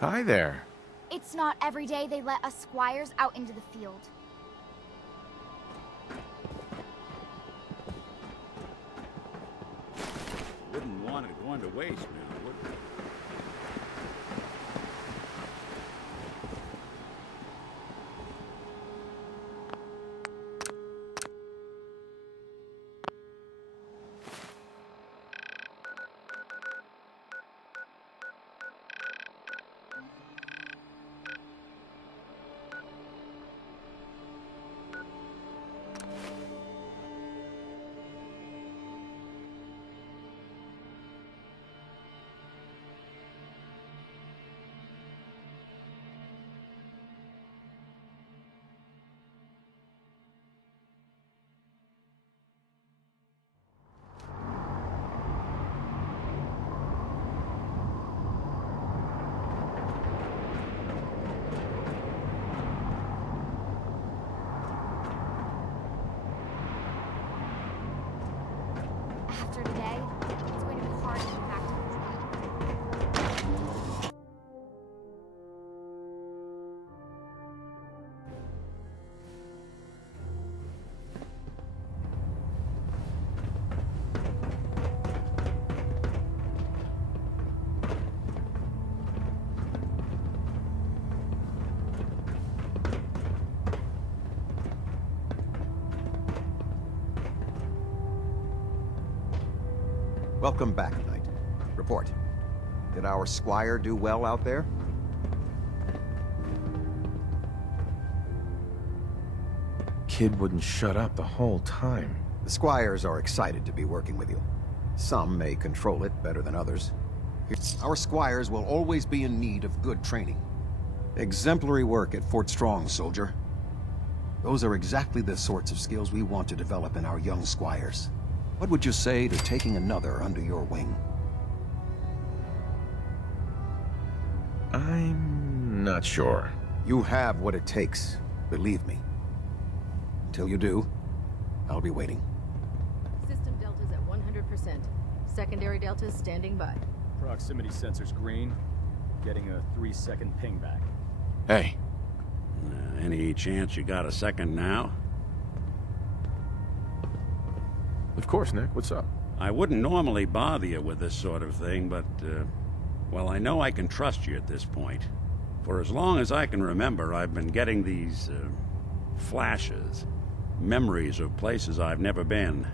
Hi there. It's not every day they let us squires out into the field. Wouldn't want it going to waste now, would you? After today, it's going to be hard to get back to the trail. Welcome back, Knight. Report. Did our squire do well out there? Kid wouldn't shut up the whole time. The squires are excited to be working with you. Some may control it better than others. Our squires will always be in need of good training. Exemplary work at Fort Strong, soldier. Those are exactly the sorts of skills we want to develop in our young squires. What would you say to taking another under your wing? I'm not sure. You have what it takes, believe me. Until you do, I'll be waiting. System deltas at 100%. Secondary deltas standing by. Proximity sensors green. Getting a 3-second ping back. Hey, Any chance you got a second now? of course, Nick. What's up? I wouldn't normally bother you with this sort of thing, but, well, I know I can trust you at this point. For as long as I can remember, I've been getting these, flashes. Memories of places I've never been.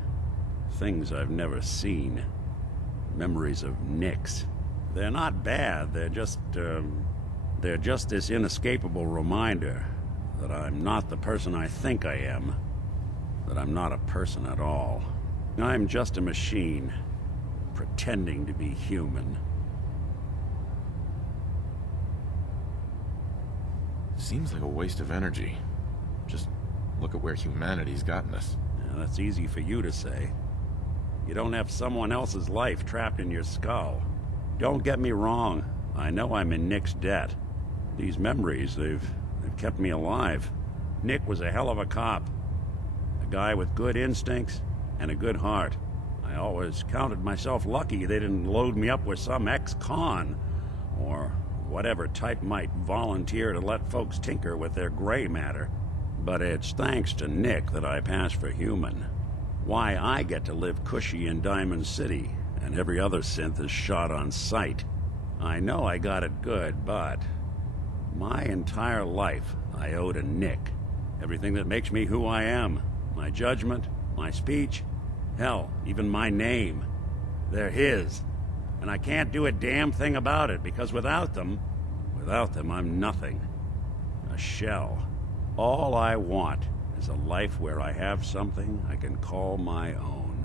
Things I've never seen. Memories of Nicks. They're not bad, they're just this inescapable reminder that I'm not the person I think I am. That I'm not a person at all. I'm just a machine, pretending to be human. Seems like a waste of energy. Just look at where humanity's gotten us. Yeah, that's easy for you to say. You don't have someone else's life trapped in your skull. Don't get me wrong, I know I'm in Nick's debt. These memories, they've kept me alive. Nick was a hell of a cop. A guy with good instincts and a good heart. I always counted myself lucky they didn't load me up with some ex-con, or whatever type might volunteer to let folks tinker with their gray matter. But it's thanks to Nick that I pass for human. Why I get to live cushy in Diamond City, and every other synth is shot on sight. I know I got it good, but my entire life I owe to Nick. Everything that makes me who I am. My judgment, my speech, hell, even my name. They're his. And I can't do a damn thing about it, because without them, I'm nothing. A shell. All I want is a life where I have something I can call my own.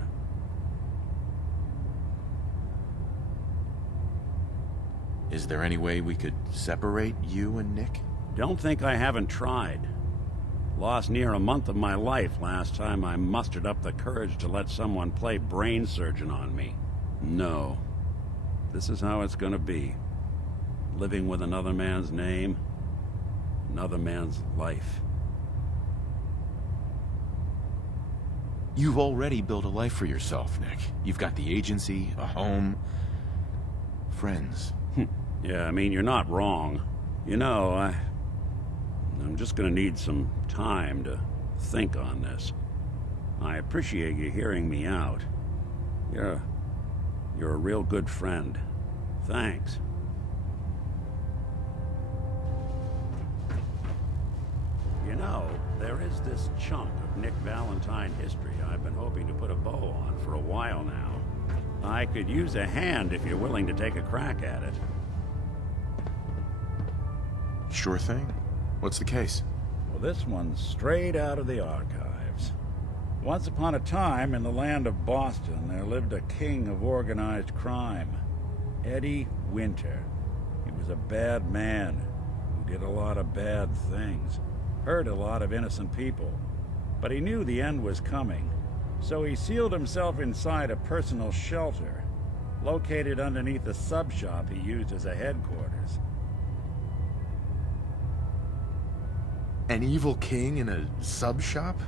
Is there any way we could separate you and Nick? Don't think I haven't tried. Lost near a month of my life last time I mustered up the courage to let someone play brain surgeon on me. No. This is how it's gonna be. Living with another man's name, another man's life. You've already built a life for yourself, Nick. You've got the agency, a home, friends. Yeah, I mean, you're not wrong. You know, I'm just gonna need some time to think on this. I appreciate you hearing me out. You're a real good friend. Thanks. You know, there is this chunk of Nick Valentine history I've been hoping to put a bow on for a while now. I could use a hand if you're willing to take a crack at it. Sure thing. What's the case? Well, this one's straight out of the archives. Once upon a time, in the land of Boston, there lived a king of organized crime, Eddie Winter. He was a bad man who did a lot of bad things, hurt a lot of innocent people. But he knew the end was coming, so he sealed himself inside a personal shelter, located underneath a sub-shop he used as a headquarters. An evil king in a sub-shop?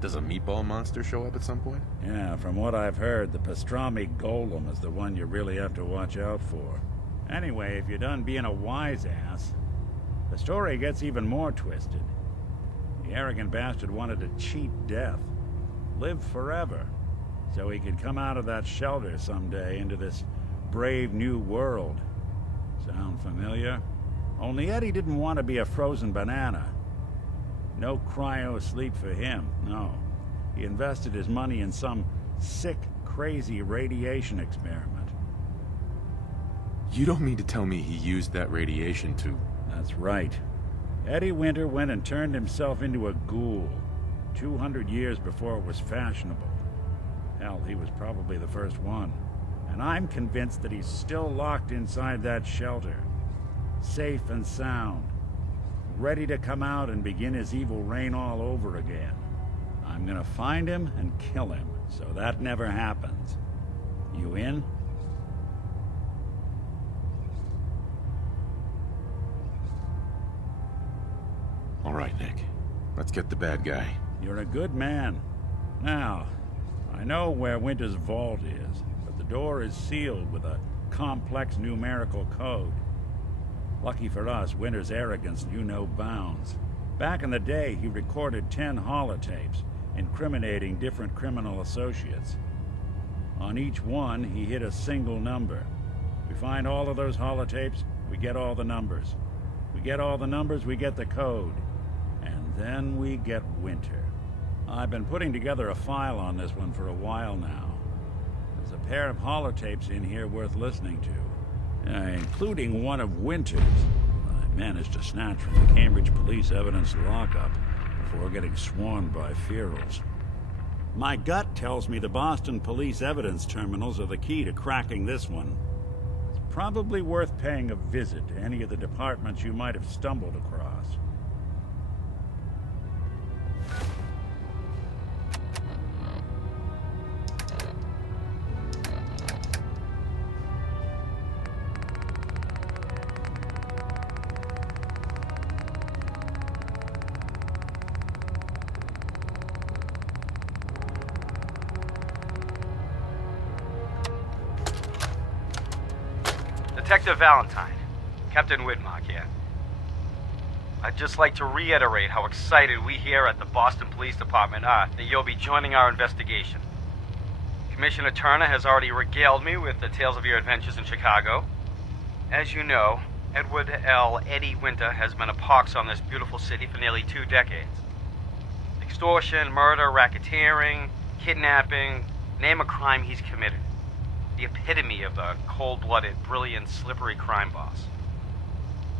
Does a meatball monster show up at some point? Yeah, from what I've heard, the pastrami golem is the one you really have to watch out for. Anyway, if you're done being a wise ass, the story gets even more twisted. The arrogant bastard wanted to cheat death, live forever, so he could come out of that shelter someday into this brave new world. Sound familiar? Only Eddie didn't want to be a frozen banana. No cryo sleep for him, no. He invested his money in some sick, crazy radiation experiment. You don't mean to tell me he used that radiation to... That's right. Eddie Winter went and turned himself into a ghoul, 200 years before it was fashionable. Hell, he was probably the first one. And I'm convinced that he's still locked inside that shelter, safe and sound, ready to come out and begin his evil reign all over again. I'm gonna find him and kill him, so that never happens. You in? All right, Nick. Let's get the bad guy. You're a good man. Now, I know where Winter's vault is, but the door is sealed with a complex numerical code. Lucky for us, Winter's arrogance knew no bounds. Back in the day, he recorded 10 holotapes, incriminating different criminal associates. On each one, he hit a single number. We find all of those holotapes, we get all the numbers. We get all the numbers, we get the code. And then we get Winter. I've been putting together a file on this one for a while now. There's a pair of holotapes in here worth listening to. Including one of Winter's. I managed to snatch from the Cambridge police evidence lockup before getting swarmed by ferals. My gut tells me the Boston police evidence terminals are the key to cracking this one. It's probably worth paying a visit to any of the departments you might have stumbled across. Detective Valentine, Captain Whitmark here. I'd just like to reiterate how excited we here at the Boston Police Department are that you'll be joining our investigation. Commissioner Turner has already regaled me with the tales of your adventures in Chicago. As you know, Edward L. Eddie Winter has been a pox on this beautiful city for nearly 2 decades. Extortion, murder, racketeering, kidnapping, name a crime he's committed. The epitome of a cold-blooded, brilliant, slippery crime boss.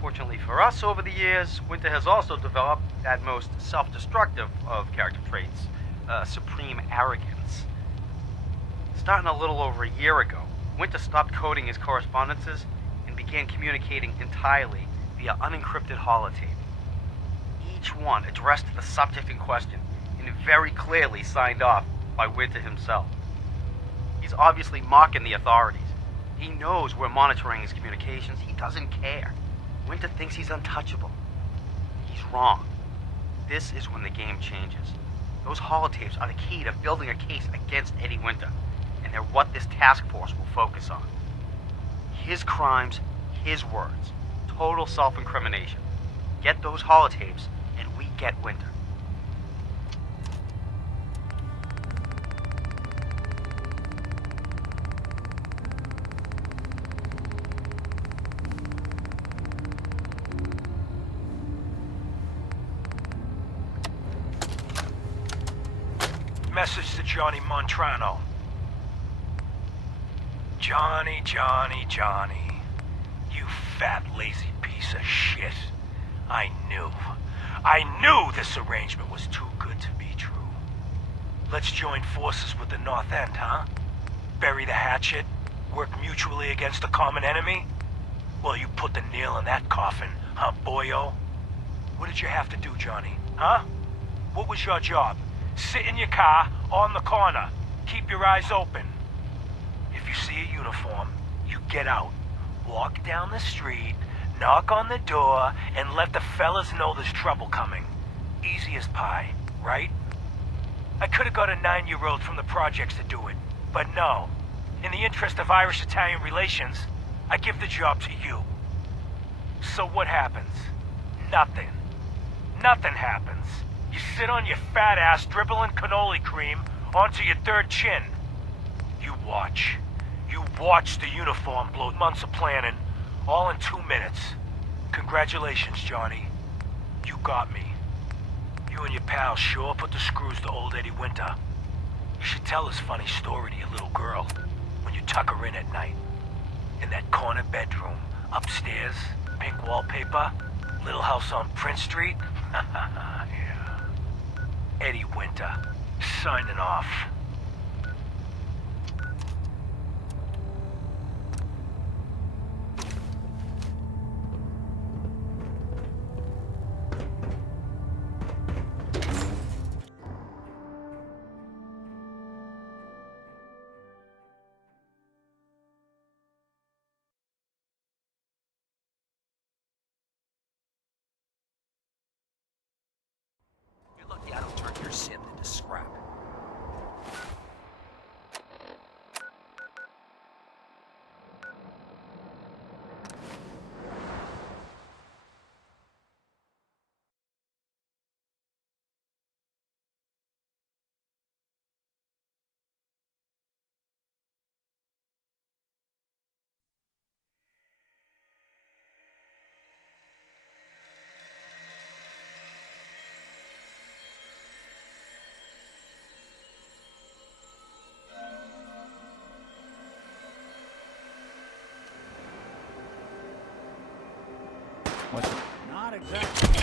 Fortunately for us, over the years, Winter has also developed that most self-destructive of character traits, supreme arrogance. Starting a little over a year ago, Winter stopped coding his correspondences and began communicating entirely via unencrypted holotape. Each one addressed to the subject in question and very clearly signed off by Winter himself. He's obviously mocking the authorities. He knows we're monitoring his communications. He doesn't care. Winter thinks he's untouchable. He's wrong. This is when the game changes. Those holotapes are the key to building a case against Eddie Winter, and they're what this task force will focus on. His crimes, his words. Total self-incrimination. Get those holotapes, and we get Winter. Message to Johnny Montrano. Johnny, you fat lazy piece of shit. I knew this arrangement was too good to be true. Let's join forces with the North End, huh? Bury the hatchet, work mutually against the common enemy? Well, you put the nail in that coffin, huh, boyo? What did you have to do, Johnny, huh? What was your job? Sit in your car, on the corner. Keep your eyes open. If you see a uniform, you get out. Walk down the street, knock on the door, and let the fellas know there's trouble coming. Easy as pie, right? I could have got a 9-year-old from the projects to do it, but no. In the interest of Irish-Italian relations, I give the job to you. So what happens? Nothing. Nothing happens. You sit on your fat ass dribbling cannoli cream onto your third chin. You watch. You watch the uniform blow. Months of planning, all in 2 minutes. Congratulations, Johnny. You got me. You and your pals sure put the screws to old Eddie Winter. You should tell this funny story to your little girl when you tuck her in at night. In that corner bedroom, upstairs, pink wallpaper, little house on Prince Street. Yeah. Eddie Winter, signing off. You're lucky I don't turn your sim into scrap. Not exactly.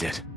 That's it.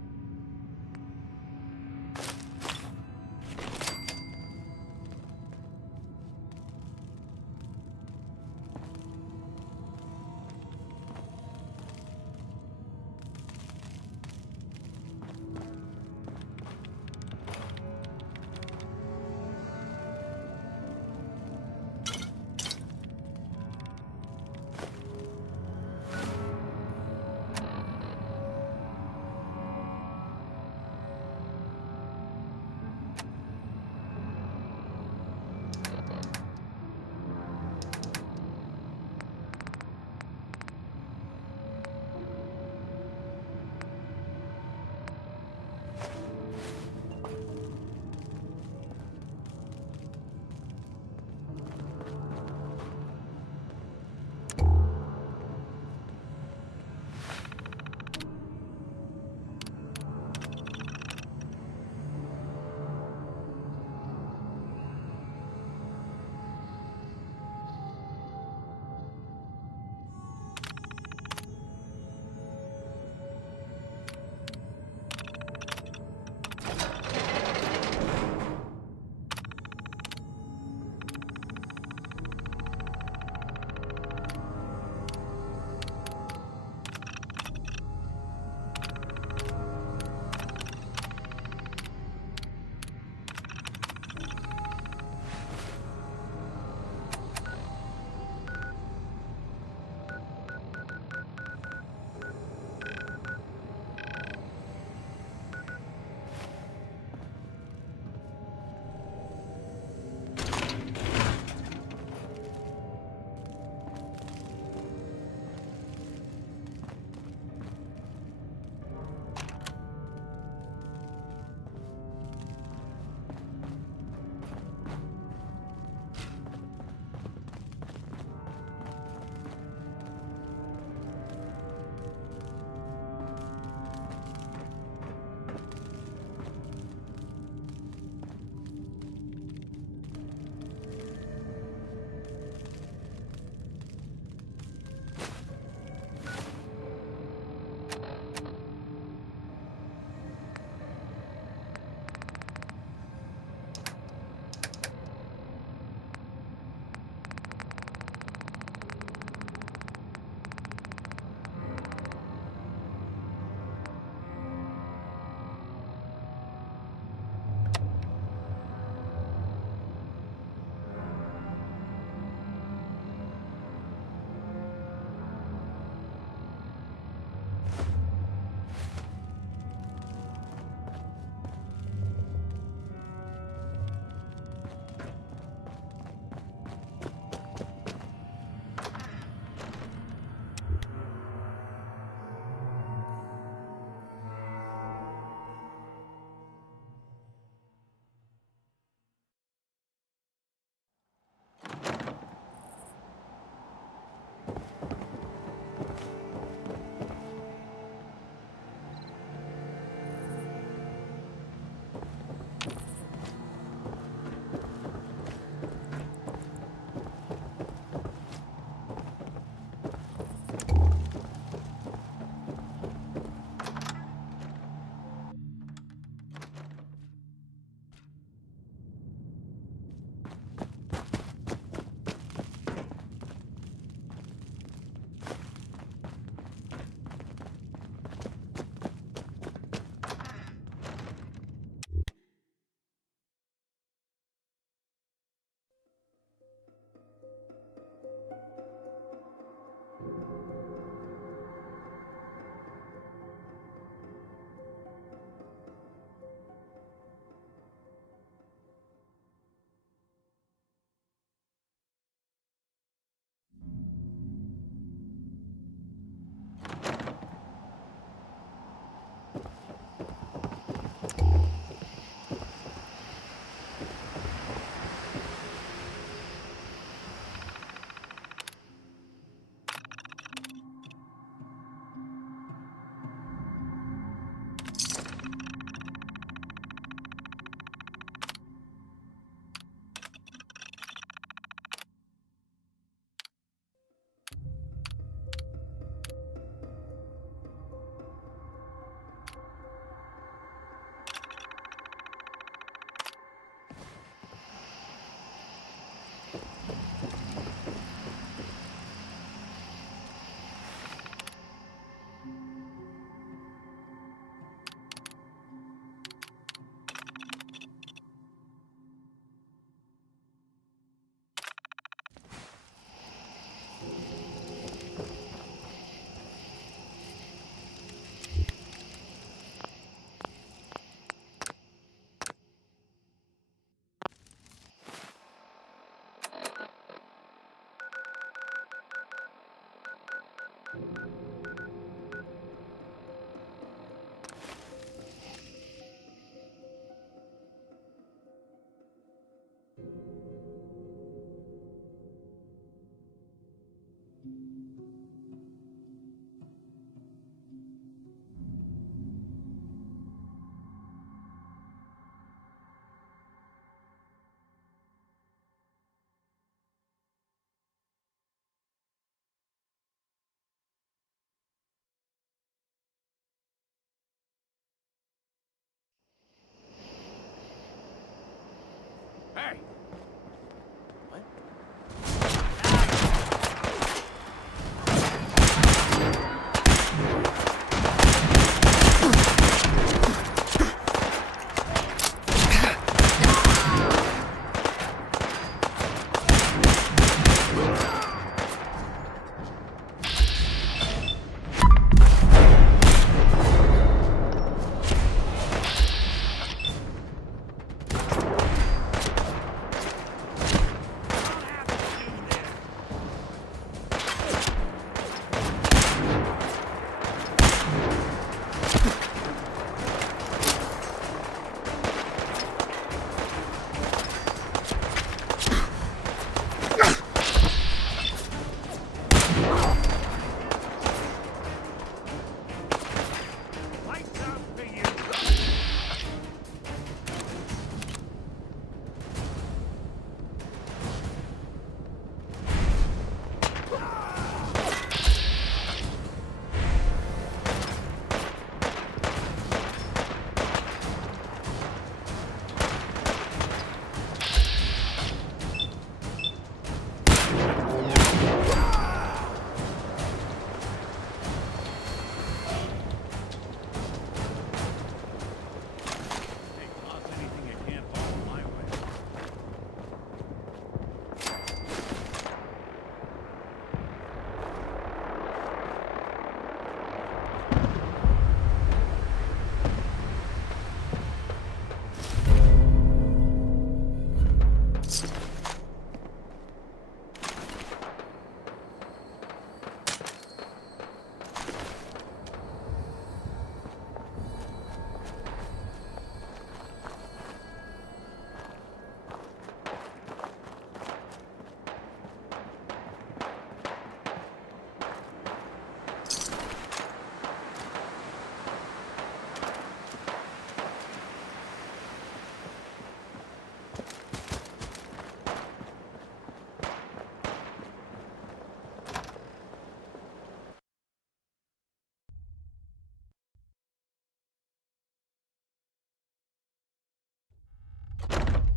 Hey!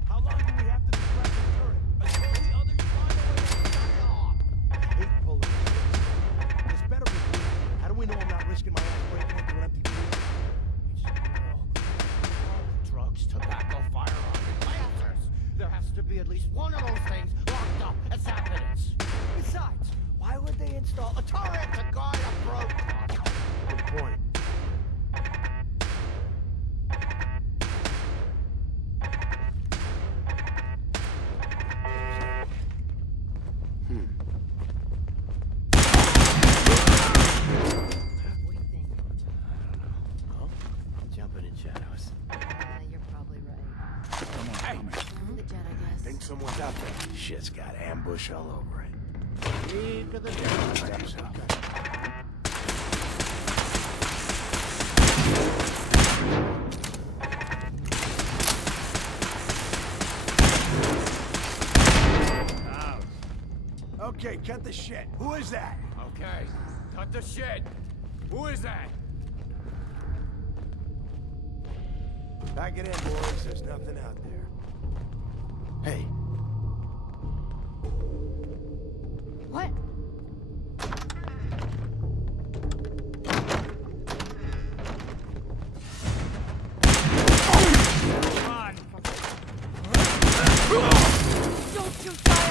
How long do we have to distract the turret? Until the others find a way to shut it off! I hate pulling the switch. This better be good. How do we know I'm not risking my ass breaking into an empty booth? Drugs, tobacco, firearms, and lancers! There has to be at least one of those things locked up as evidence. Besides, why would they install a turret to guard a broke? Good point. What do you think? Huh? Jumping in shadows. You're probably right. Hey! The jet, I guess. Think someone's out there. Shit's got ambush all over it. Leave of the devil steps up. Okay, cut the shit. Who is that? Okay, cut the shit. Who is that? Pack it in, boys. There's nothing out there. Hey. What? Don't you fire!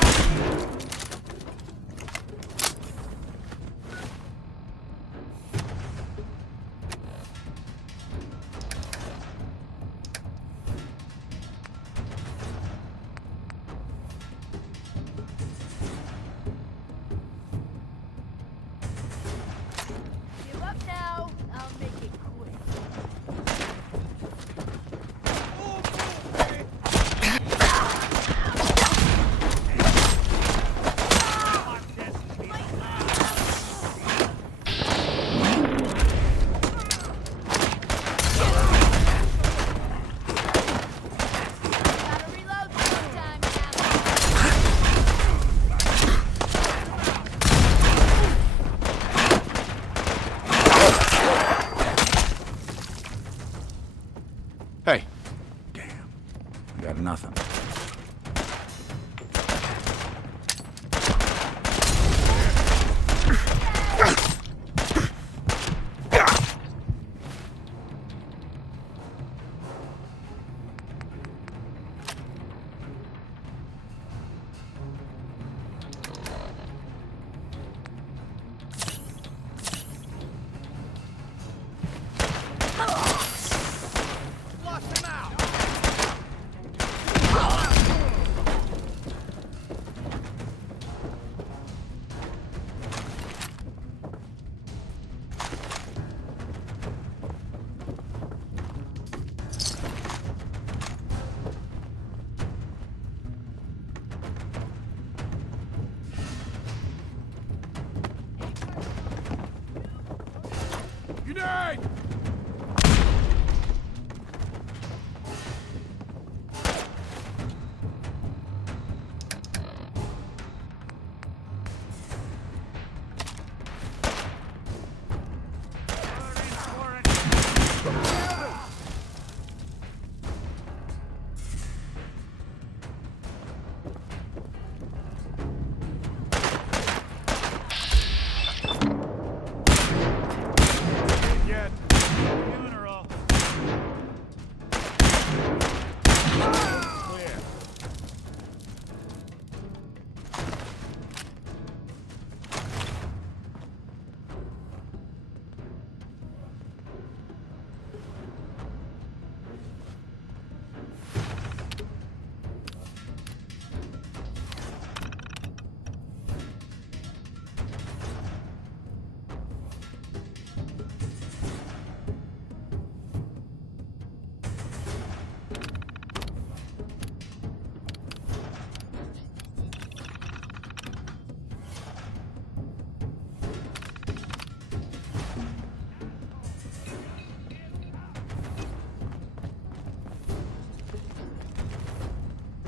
Grenade!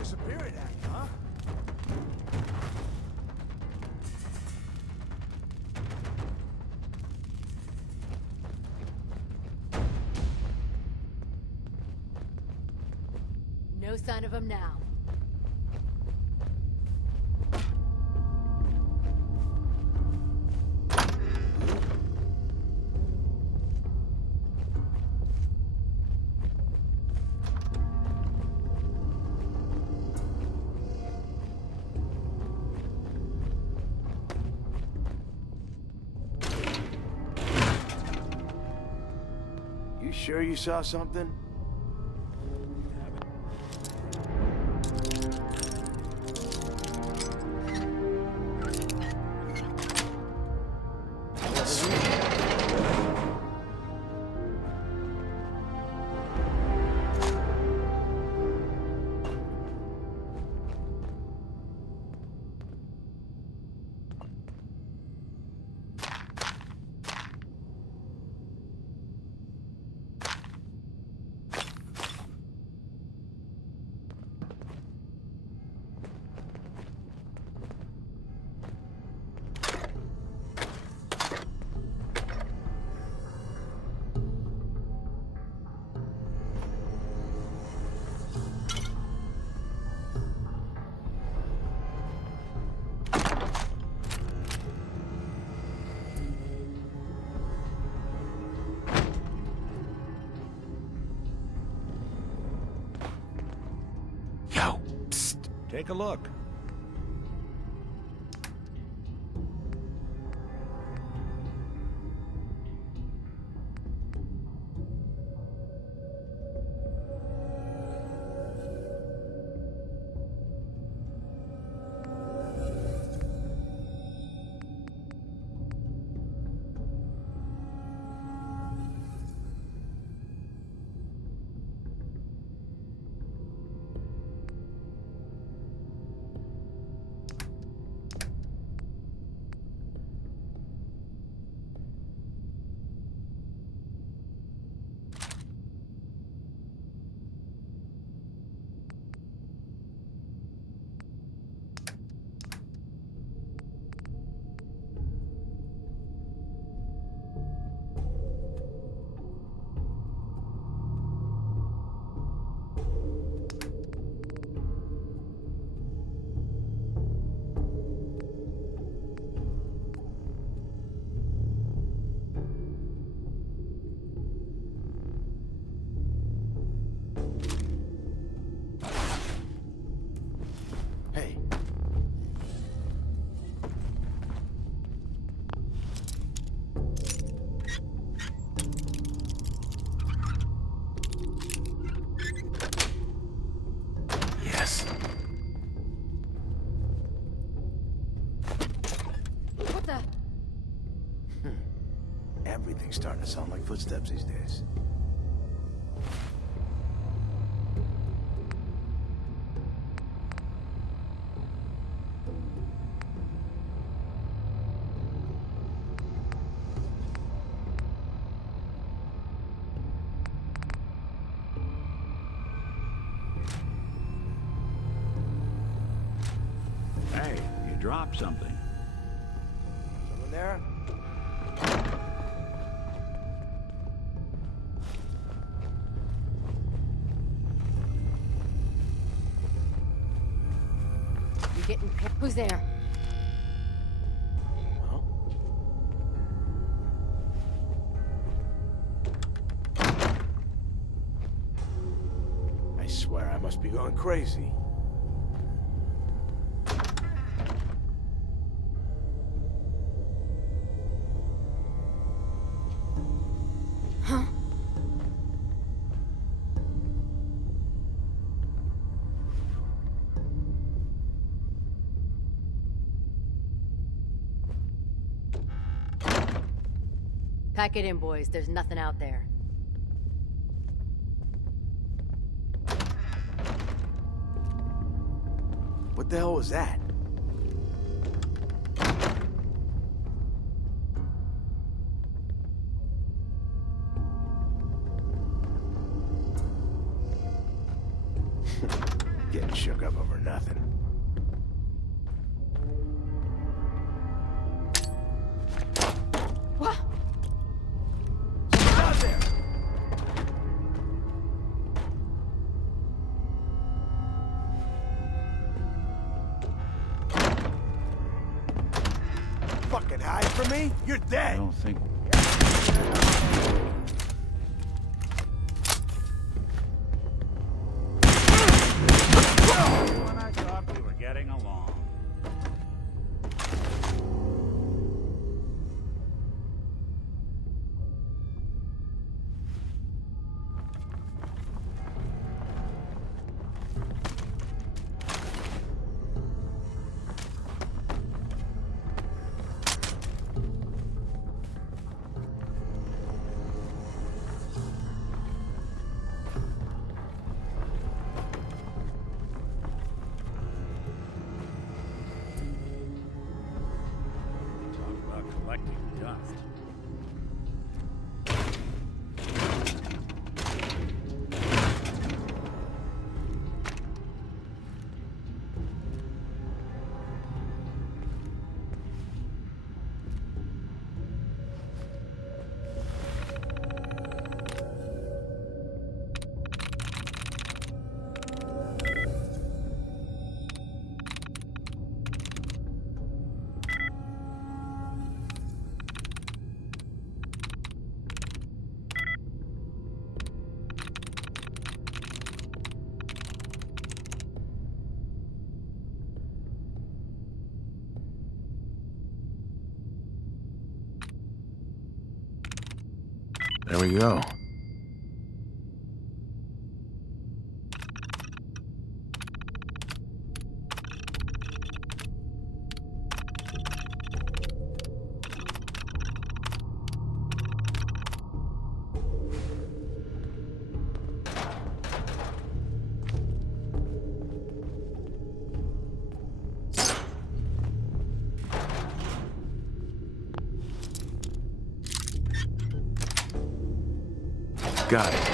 Superior act, huh? No sign of him now. You sure you saw something? Yo, psst. Take a look. Hey. Yes. What the? Everything's starting to sound like footsteps these days. Hey, you dropped something. Someone there? You getting... Who's there? Huh? I swear I must be going crazy. Huh? Pack it in, boys. There's nothing out there. What the hell was that? Getting shook up over nothing. What? Someone's out there! Fucking hide from me? You're I dead! don't think... When I thought we were getting along. Talk about collecting dust. There we go. Got it.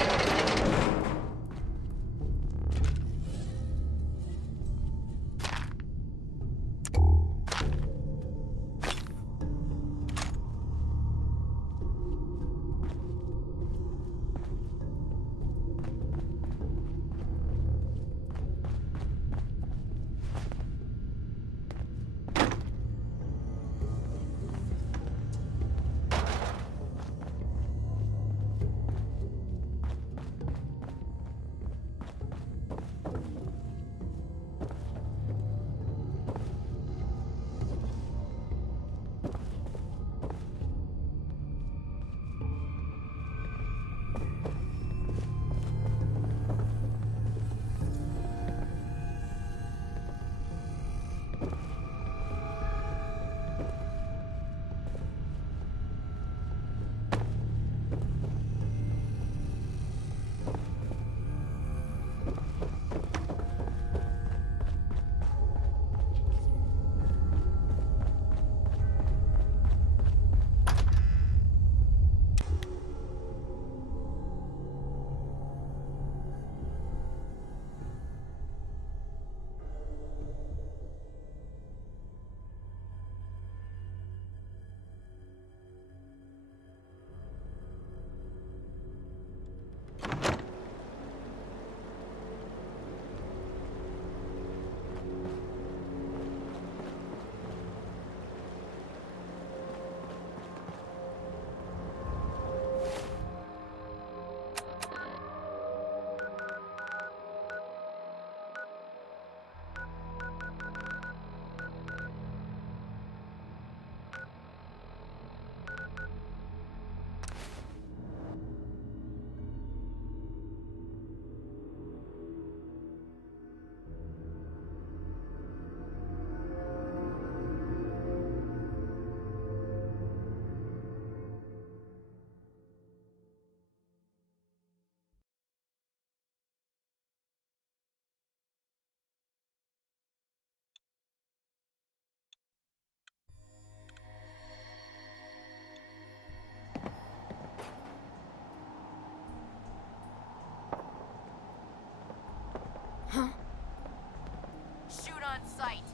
on sight.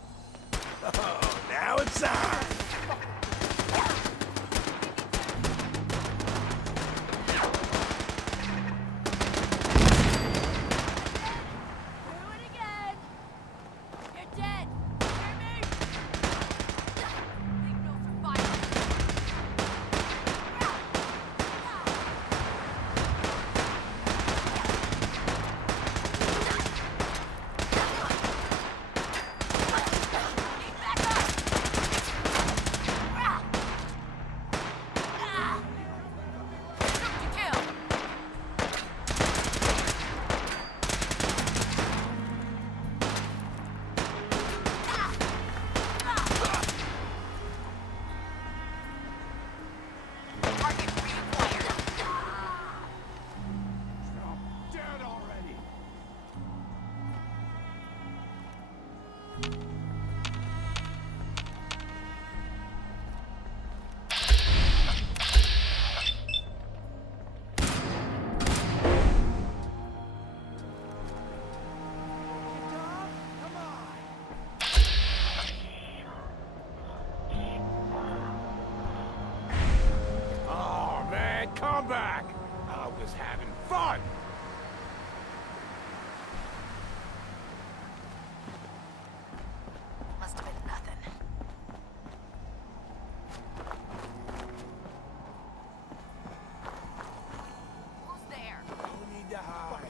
Oh, now it's on! Do it again. You're dead. Hear me? Leave no survivor. Keep back up. Shoot to kill. Target reacquired. Dead already! Oh, man, come back! I was having fun! Must have been nothing. Who's there? No need to hide.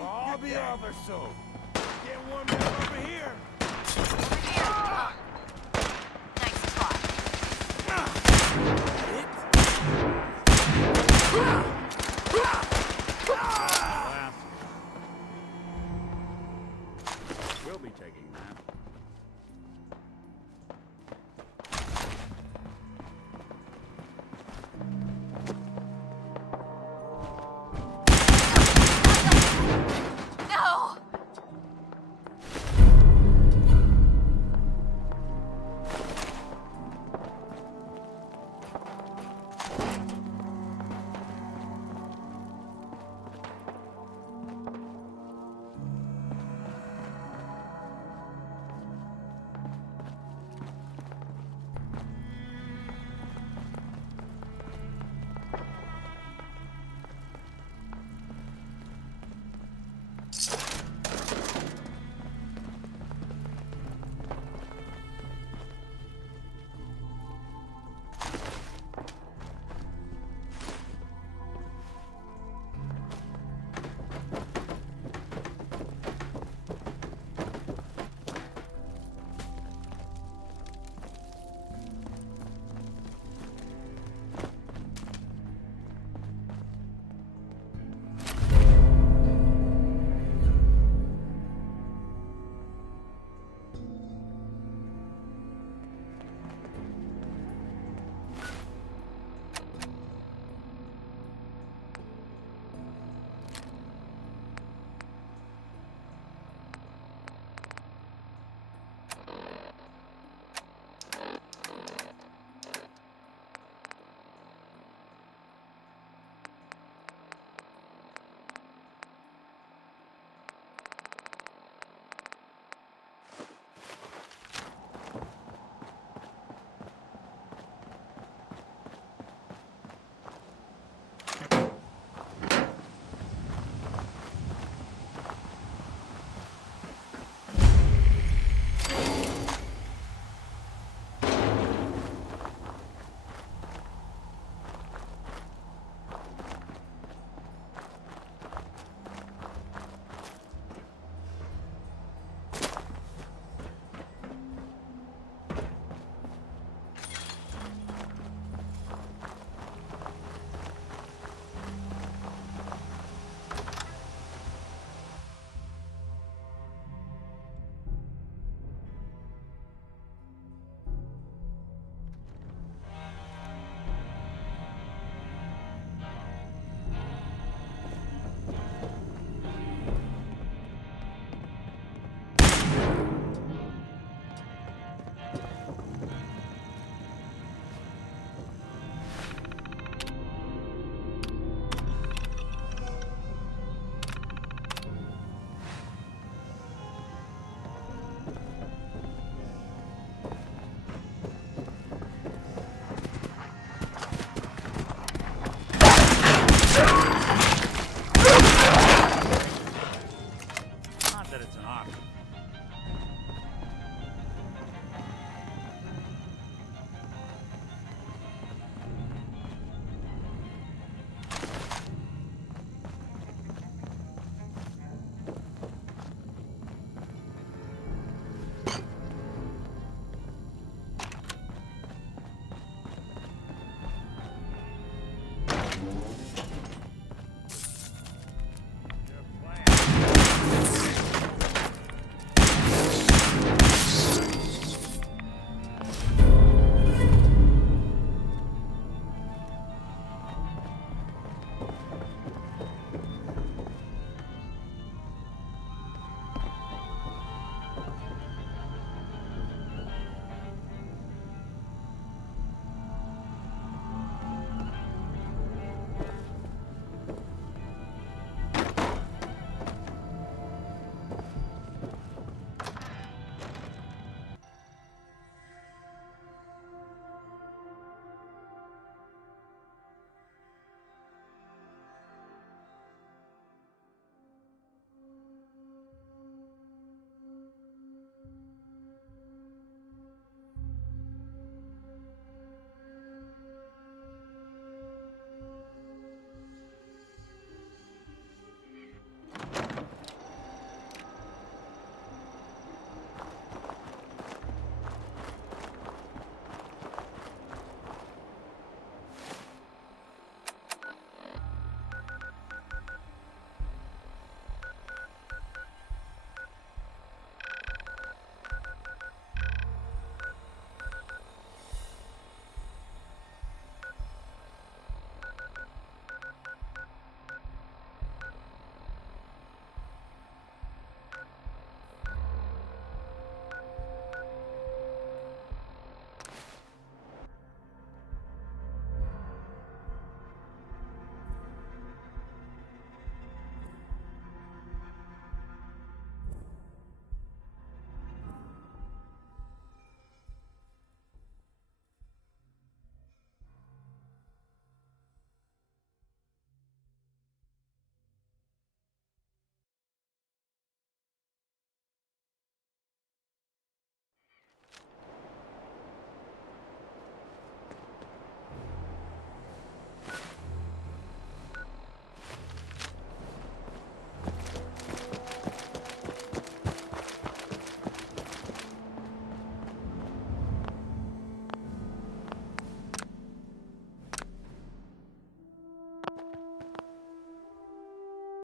I'll be over soon. Get one man over here.